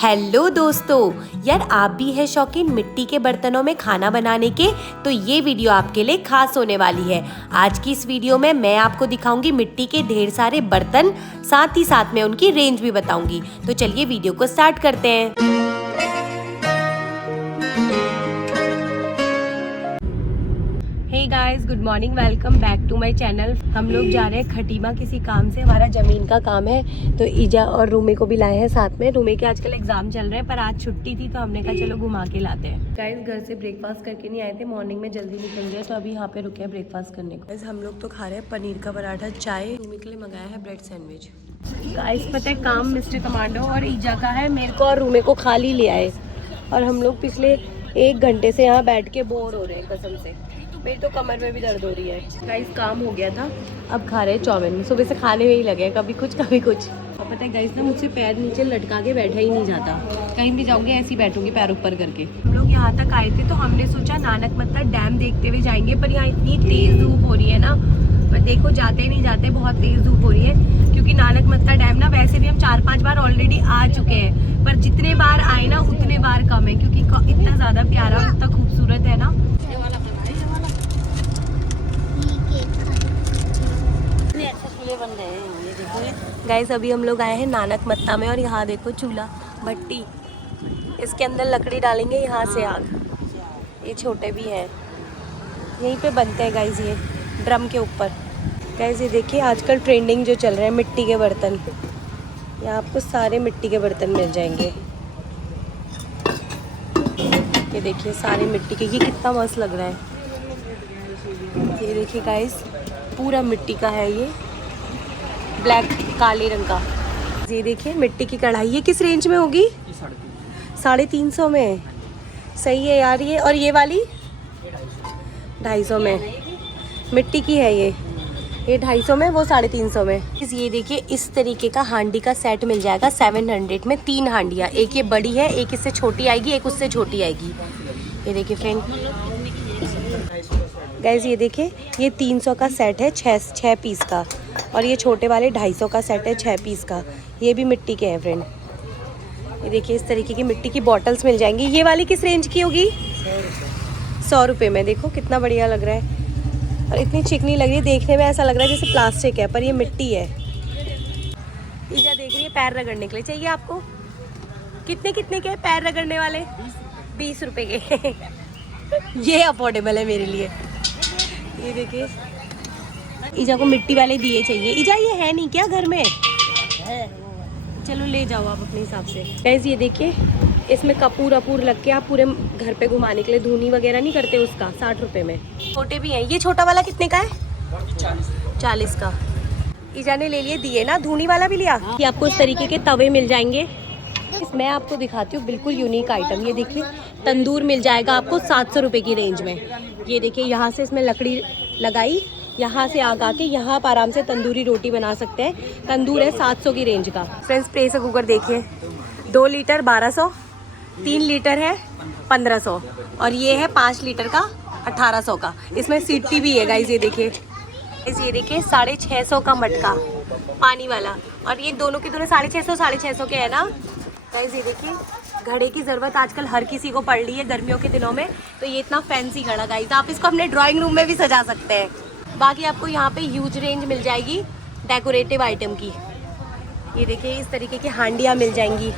Hello दोस्तों, यार आप भी है शौकीन मिट्टी के बर्तनों में खाना बनाने के, तो ये वीडियो आपके लिए खास होने वाली है। आज की इस वीडियो में मैं आपको दिखाऊंगी मिट्टी के ढेर सारे बर्तन, साथ ही साथ में उनकी रेंज भी बताऊंगी। तो चलिए वीडियो को स्टार्ट करते हैं। Hey guys, good morning, welcome back to my channel. हम लोग जा रहे हैं खटीमा किसी काम से, हमारा ज़मीन का काम है। तो ईजा और रूमे को भी लाए हैं साथ में। रूमे के आजकल एग्जाम चल रहे हैं, पर आज छुट्टी थी तो हमने कहा चलो घुमा के लाते हैं। गाइस घर से ब्रेकफास्ट करके नहीं आए थे, मॉर्निंग में जल्दी निकल गए, तो अभी यहाँ पे रुके हैं ब्रेकफास्ट करने को। गाइस हम लोग तो खा रहे हैं पनीर का पराठा, चाय। रूमे के लिए मंगाया है ब्रेड सैंडविच। गाइस पता है काम मिस्टर कमांडो और ईजा का है, मेरे को और रूमे को खाली ले आए। और हम लोग पिछले 1 घंटे से यहाँ बैठ के बोर हो रहे हैं कसम से। मेरी तो कमर में भी दर्द हो रही है। गाइस काम हो गया था, अब खा रहे हैं चाउमीन। सुबह से खाने में ही लगे हैं, कभी कुछ कभी कुछ। और पता है गाइस ना, मुझसे पैर नीचे लटका के बैठा ही नहीं जाता। कहीं भी जाऊंगी ऐसे ही बैठूंगी पैर ऊपर करके। हम लोग यहाँ तक आए थे तो हमने सोचा नानक मत्ता डैम देखते हुए जाएंगे, पर यहाँ इतनी तेज धूप हो रही है ना, पर देखो जाते नहीं जाते, बहुत तेज धूप हो रही है। क्योंकि नानक मत्ता डैम ना वैसे भी हम 4-5 बार ऑलरेडी आ चुके हैं, पर जितने बार आए ना उतने बार कम है, क्योंकि इतना ज्यादा प्यारा, इतना खूबसूरत है ना। गाइस अभी हम लोग आए हैं नानक मत्ता में, और यहाँ देखो चूल्हा भट्टी, इसके अंदर लकड़ी डालेंगे, यहाँ से आग। ये छोटे भी हैं, यहीं पे बनते हैं गाइस, ये ड्रम के ऊपर। गाइस ये देखिए आजकल ट्रेंडिंग जो चल रहे हैं मिट्टी के बर्तन, यहाँ आपको सारे मिट्टी के बर्तन मिल जाएंगे। ये देखिए सारे मिट्टी के, ये कितना मस्त लग रहा है। ये देखिए गाइस पूरा मिट्टी का है, ये ब्लैक काले रंग का। ये देखिए मिट्टी की कढ़ाई, ये किस रेंज में होगी? 350 में। सही है यार ये। और ये वाली 250 में मिट्टी की है, ये 250 में, वो 350 में। ये देखिए इस तरीके का हांडी का सेट मिल जाएगा 700 में। 3 हांडियाँ, एक ये बड़ी है, एक इससे छोटी आएगी, एक उससे छोटी आएगी। ये देखिए फ्रेंड गाइस, ये देखिए ये 300 का सेट है, 6 पीस का। और ये छोटे वाले 250 का सेट है, 6 पीस का। ये भी मिट्टी के हैं फ्रेंड। ये देखिए इस तरीके की मिट्टी की बॉटल्स मिल जाएंगी। ये वाली किस रेंज की होगी? 100 रुपये में। देखो कितना बढ़िया लग रहा है, और इतनी चिकनी लग रही है, देखने में ऐसा लग रहा है जैसे प्लास्टिक है, पर ये मिट्टी है। ईजा देख रही है पैर रगड़ने के लिए। चाहिए आपको? कितने कितने के पैर रगड़ने वाले? 20 रुपये के। ये अफोर्डेबल है मेरे लिए। ये देखिए ईजा को मिट्टी वाले दिए चाहिए। ईजा ये है नहीं क्या घर में? चलो ले जाओ आप अपने हिसाब से। गाइस ये देखिए इसमें कपूर अपूर लग के आप पूरे घर पे घुमाने के लिए, धुनी वगैरह नहीं करते उसका, 60 रुपये में। छोटे भी हैं। ये छोटा वाला कितने का है? 40 का। ईजा ने ले लिए दिए ना, धुनी वाला भी लिया। ये आपको इस तरीके के तवे मिल जाएंगे। मैं आपको दिखाती हूँ बिल्कुल यूनिक आइटम। ये देखिए तंदूर मिल जाएगा आपको 700 रुपये की रेंज में। ये देखिए यहाँ से इसमें लकड़ी लगाई, यहाँ से आग आके यहाँ आप आराम से तंदूरी रोटी बना सकते हैं। तंदूर है 700 की रेंज का। फ्रेंड्स प्रेशर कुकर देखिए, 2 लीटर 1200, 3 लीटर है 1500, और ये है 5 लीटर का 1800 का। इसमें सीटी भी है गाइस। ये देखिए ये देखिए 650 का मटका पानी वाला, और ये दोनों के दोनों 650 के है ना गाइस। ये देखिए घड़े की ज़रूरत आजकल हर किसी को पड़ रही है गर्मियों के दिनों में, तो ये इतना फैंसी घड़ा गाइस, आप इसको अपने ड्राइंग रूम में भी सजा सकते हैं। बाकी आपको यहाँ पे ह्यूज रेंज मिल जाएगी डेकोरेटिव आइटम की। ये देखिए इस तरीके की हांडियाँ मिल जाएंगी।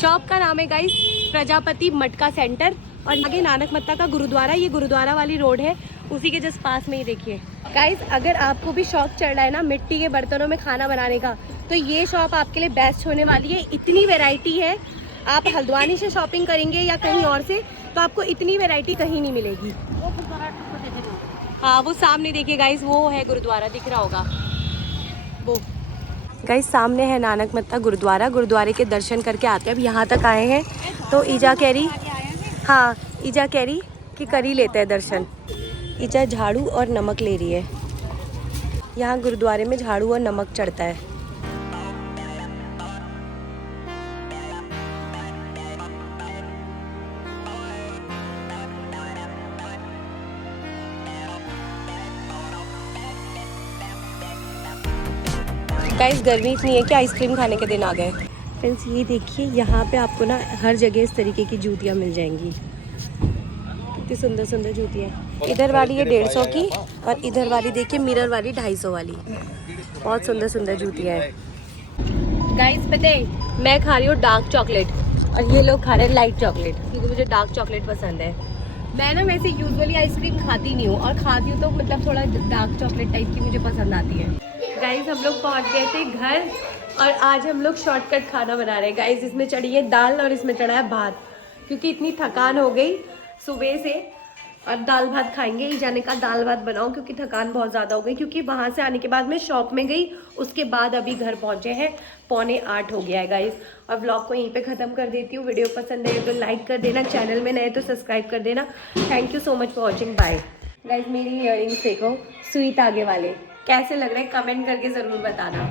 शॉप का नाम है गाइस प्रजापति मटका सेंटर, और आगे नानक मत्ता का गुरुद्वारा, ये गुरुद्वारा वाली रोड है, उसी के जस्ट पास में ही देखिए। गाइस अगर आपको भी शौक चढ़ रहा है ना मिट्टी के बर्तनों में खाना बनाने का, तो ये शॉप आपके लिए बेस्ट होने वाली है। इतनी वैरायटी है, आप हल्द्वानी से शॉपिंग करेंगे या कहीं और से, तो आपको इतनी वैरायटी कहीं नहीं मिलेगी। हाँ वो सामने देखिए गाइस, वो है गुरुद्वारा, दिख रहा होगा वो। गाइस सामने है नानक मत्ता गुरुद्वारा। गुरुद्वारे के दर्शन करके आते हैं। अब यहाँ तक आए हैं तो ईजा कह रही, हाँ ईजा कह रही कि कर ही लेते हैं दर्शन। ईजा झाड़ू और नमक ले रही है। यहाँ गुरुद्वारे में झाड़ू और नमक चढ़ता है। गाइस गर्मी इतनी है कि आइसक्रीम खाने के दिन आ गए। फ्रेंड्स ये देखिए यहाँ पे आपको ना हर जगह इस तरीके की जूतियाँ मिल जाएंगी। कितनी सुंदर सुंदर जूतियाँ। इधर वाली है 150 की और इधर वाली देखिए मिरर वाली 250 वाली। बहुत सुंदर सुंदर जूतियाँ हैं। गाइस पता है मैं खा रही हूँ डार्क चॉकलेट और ये लोग खा रहे हैं लाइट चॉकलेट, क्योंकि मुझे डार्क चॉकलेट पसंद है। मैं ना वैसे यूजुअली आइसक्रीम खाती नहीं हूँ, और खाती हूँ तो मतलब थोड़ा डार्क चॉकलेट टाइप की मुझे पसंद आती है। गाइस हम लोग पहुँच गए थे घर और आज हम लोग शॉर्टकट खाना बना रहे हैं। गाइस इसमें चढ़ी है दाल और इसमें चढ़ा है भात, क्योंकि इतनी थकान हो गई सुबह से। और दाल भात खाएंगे, ही जाने का दाल भात बनाओ क्योंकि थकान बहुत ज़्यादा हो गई, क्योंकि वहाँ से आने के बाद मैं शॉप में गई, उसके बाद अभी घर पहुँचे हैं 7:45 हो गया है गाइस। और ब्लॉग को यहीं पे ख़त्म कर देती हूँ। वीडियो पसंद है तो लाइक कर देना, चैनल में नए तो सब्सक्राइब कर देना। Thank you so much for watching, bye. Guys मेरी इयररिंग्स देखो सुई धागे वाले, कैसे लग रहे हैं कमेंट करके ज़रूर बताना।